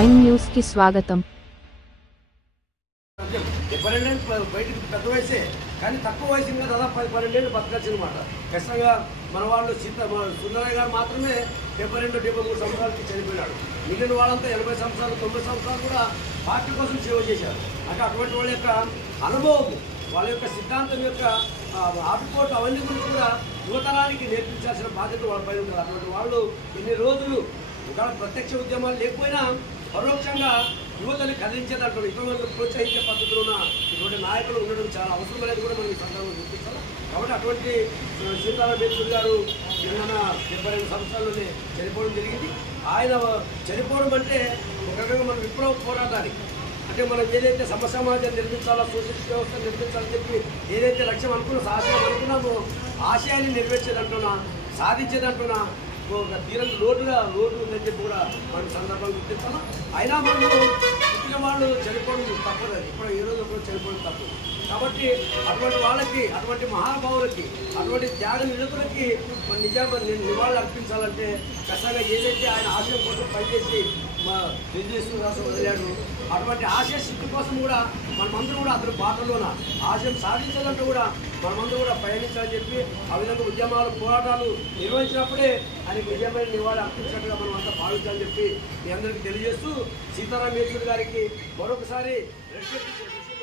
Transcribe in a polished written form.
Prime news కి స్వాగతం. బయటకు పెద్ద వయసే కానీ తక్కువ వయసు ఇంకా దాదాపు 10-12 ఏళ్ళు బతకచ్చు అనమాట. ఖచ్చితంగా మన వాళ్ళు సుందరయ్య గారు మాత్రమే 72-73 సంవత్సరాలకి చనిపోయినాడు. మిగిలిన వాళ్ళంతా 80 సంవత్సరాలు 90 సంవత్సరాలు కూడా పార్టీ కోసం సేవ చేశారు. అంటే అటువంటి వాళ్ళ యొక్క అనుభవం, వాళ్ళ యొక్క సిద్ధాంతం యొక్క ఆటుపోటు అవన్నీ గురించి కూడా యువతరానికి నేర్పించాల్సిన బాధ్యత వాళ్ళపై ఉంటుంది. అటువంటి వాళ్ళు ఎన్ని రోజులు ఇంకా ప్రత్యక్ష ఉద్యమాలు లేకపోయినా పరోక్షంగా యువతని కదిలించేదంటారు. ఇతరులను ప్రోత్సహించే పద్ధతిలో ఇటువంటి నాయకులు ఉండడం చాలా అవసరం అనేది కూడా మనం ఈ సందర్భంలో గుర్తిస్తాం. కాబట్టి అటువంటి సీతారాం యేచూరి గారు నిన్న 72 సంవత్సరాల్లోనే చనిపోవడం జరిగింది. ఆయన చనిపోవడం అంటే ఒక రకంగా మనం విప్లవ పోరాటానికి, అంటే మనం ఏదైతే సమాజాన్ని నిర్మించాలో, సోషలిస్ట్ వ్యవస్థ నిర్మించాలని చెప్పి ఏదైతే లక్ష్యం అనుకున్న సాహసం అనుకున్నామో ఆశయాన్ని నెరవేర్చేదంటున్నా, సాధించేదంటున్నా తీరం లోటు ఉందని చెప్పి కూడా మనం సందర్భంగా గుర్తిస్తాము. అయినా మనం పుట్టిన వాళ్ళు చనిపోవడం తప్పదు, ఇప్పుడు ఏ రోజు ఒకరోజు చనిపోవడం తప్పదు. కాబట్టి అటువంటి వాళ్ళకి, అటువంటి మహానుభావులకి, అటువంటి త్యాగ నిరతులకి నివాళులు అర్పించాలంటే ఖచ్చితంగా ఏదైతే ఆయన ఆశయం కోసం పనిచేసి మా విజయశ్వర రాష్ట్రం వదిలాడు, అటువంటి ఆశయ శక్తి కోసం కూడా మనమందరూ కూడా అతని బాటలోన ఆశయం సాధించాలంటే కూడా మనమందరూ కూడా ప్రయాణించాలని చెప్పి ఆ విధంగా ఉద్యమాలు పోరాటాలు నిర్వహించినప్పుడే ఆయనకు విజయమైన నివాళి అర్పించినట్టుగా మనం అంతా భావించాలని చెప్పి మీ అందరికీ తెలియజేస్తూ సీతారాం యేచూరి గారికి మరొకసారి రెస్పెక్ట్